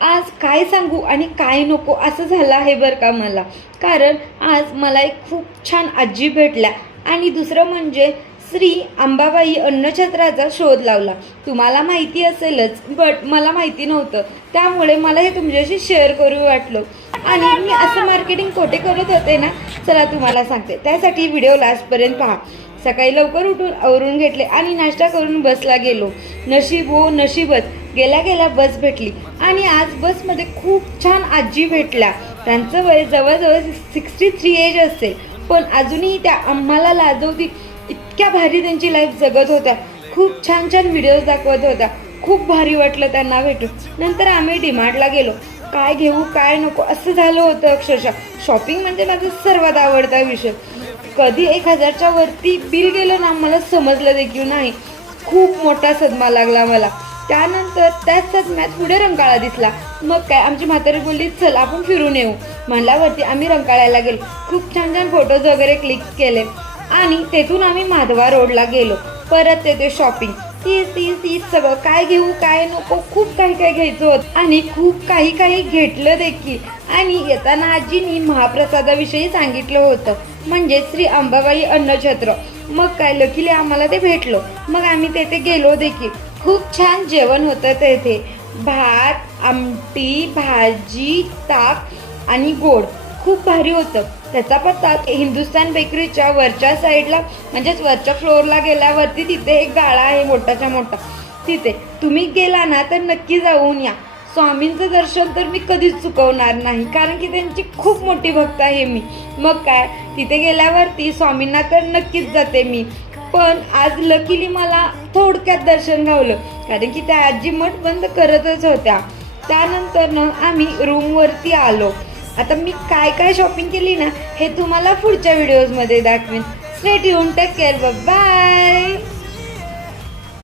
आज काय सांगू आणि काय नको असं झालं आहे बरं का मला. कारण आज मला एक खूप छान आजी भेटल्या आणि दुसरं म्हणजे श्री अंबाबाई अन्नछत्राचा शोध लावला. तुम्हाला माहिती असेलच, बट मला माहिती नव्हतं, त्यामुळे मला हे तुमच्याशी शेअर करू वाटलं. आणि मी असं मार्केटिंग कोठे करत होते ना, चला तुम्हाला सांगते. त्यासाठी व्हिडिओ लास्टपर्यंत पहा. सकाळी लवकर उठून आवरून घेतले आणि नाश्ता करून बसला गेलो. नशीब हो नशीबच, गेल्या गेल्या बस भेटली आणि आज बसमध्ये खूप छान आजी भेटल्या. त्यांचं वय जवळजवळ 63 एज असेल, पण अजूनही त्या आम्हाला लाजवती इतक्या भारी त्यांची लाईफ जगत होत्या. खूप छान छान व्हिडिओज दाखवत होत्या. खूप भारी वाटलं त्यांना भेटून. नंतर आम्ही डीमार्टला गेलो. काय घेऊ काय नको असं झालं होतं अक्षरशः. शॉपिंग म्हणजे माझा सर्वात आवडता विषय. कधी 1000च्या वरती बिल गेलं ना, मला समजलं देखील नाही. खूप मोठा सदमा लागला मला. त्यानंतर त्याच सदम्यात पुढे रंकाळा दिसला. मग काय, आमची म्हातारी बोलली चल आपण फिरून येऊ. म्हणल्यावरती आम्ही रंकाळ्याला गेलो. खूप छान छान फोटोज वगैरे क्लिक केले आणि तेथून आम्ही माधवा रोडला गेलो. परत तेथे शॉपिंग, तीच सगळं. काय घेऊ काय नको, खूप काही घ्यायचं होतं आणि खूप काही घेतलं देखील. आणि येताना आजीनी महाप्रसादाविषयी सांगितलं होतं, म्हणजे श्री अंबाबाई अन्नछत्र. मग काय, लकीली आम्हाला ते भेटलं. मग आम्ही तेथे गेलो देखील. खूप छान जेवण होतं तेथे. भात, आमटी, भाजी, ताक आणि गोड खूप भारी होतं. त्याचा पत्ता हिंदुस्तान बेकरीच्या वरच्या साईडला, म्हणजेच वरच्या फ्लोअरला गेल्यावरती तिथे एक गाळा आहे मोठाच्या मोठा. तिथे तुम्ही गेला ना तर नक्की जाऊन या. स्वामींचं दर्शन तर मी कधीच चुकवणार नाही, कारण की त्यांची खूप मोठी भक्त आहे मी. मग काय, तिथे गेल्यावरती स्वामींना तर नक्कीच जाते मी. पण आज लकीली मला थोडक्यात दर्शन घावलं, कारण की त्या आजी मठ बंद करतच होत्या. त्यानंतर आम्ही रूमवरती आलो. आता मी काय शॉपिंग केली ना, हे तुम्हाला पुढच्या व्हिडिओजमध्ये दाखवेन. Stay tune, take care, bye.